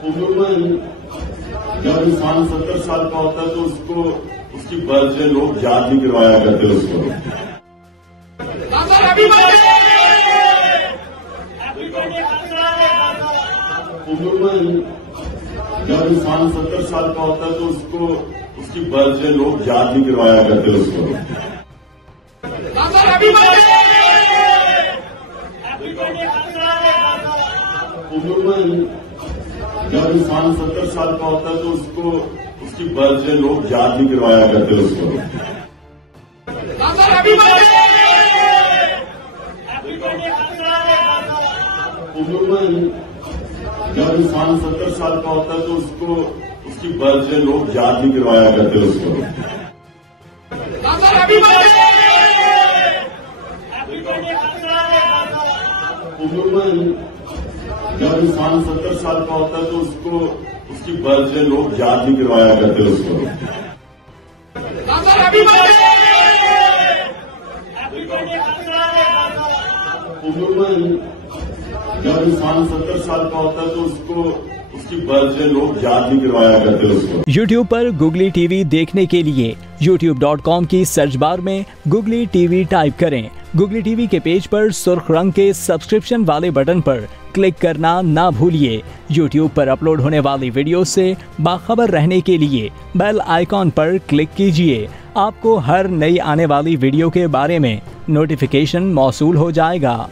उम्र में जब इंसान 70 साल का होता है तो उसको उसकी बर्थडे लोग याद नहीं करवाया करते उसको। उम्र में जब इंसान 70 साल का होता है तो उसको उसकी बर्थडे लोग याद नहीं करवाया करते उसको। उम्र में जब इंसान 70 साल का होता है तो उसको उसकी बर्थडे लोग याद नहीं करवाया करते उसको। उम्र में जब इंसान 70 साल का होता है तो उसको उसकी बर्थडे लोग याद नहीं करवाया करते उसको। उम्र में जब इंसान 70 साल का होता है तो उसको उसकी बर्थडे लोग याद नहीं करवाया करते उसको। उम्र में जब इंसान 70 साल का होता है तो उसको उसकी बर्थडे लोग याद नहीं करवाया करते उसको। YouTube पर गुगली टीवी देखने के लिए youtube.com की सर्च बार में गुगली टीवी टाइप करें। गुगली टीवी के पेज पर सुर्ख रंग के सब्सक्रिप्शन वाले बटन पर क्लिक करना ना भूलिए। YouTube पर अपलोड होने वाली वीडियो से बाखबर रहने के लिए बेल आइकॉन पर क्लिक कीजिए। आपको हर नई आने वाली वीडियो के बारे में नोटिफिकेशन मौसूल हो जाएगा।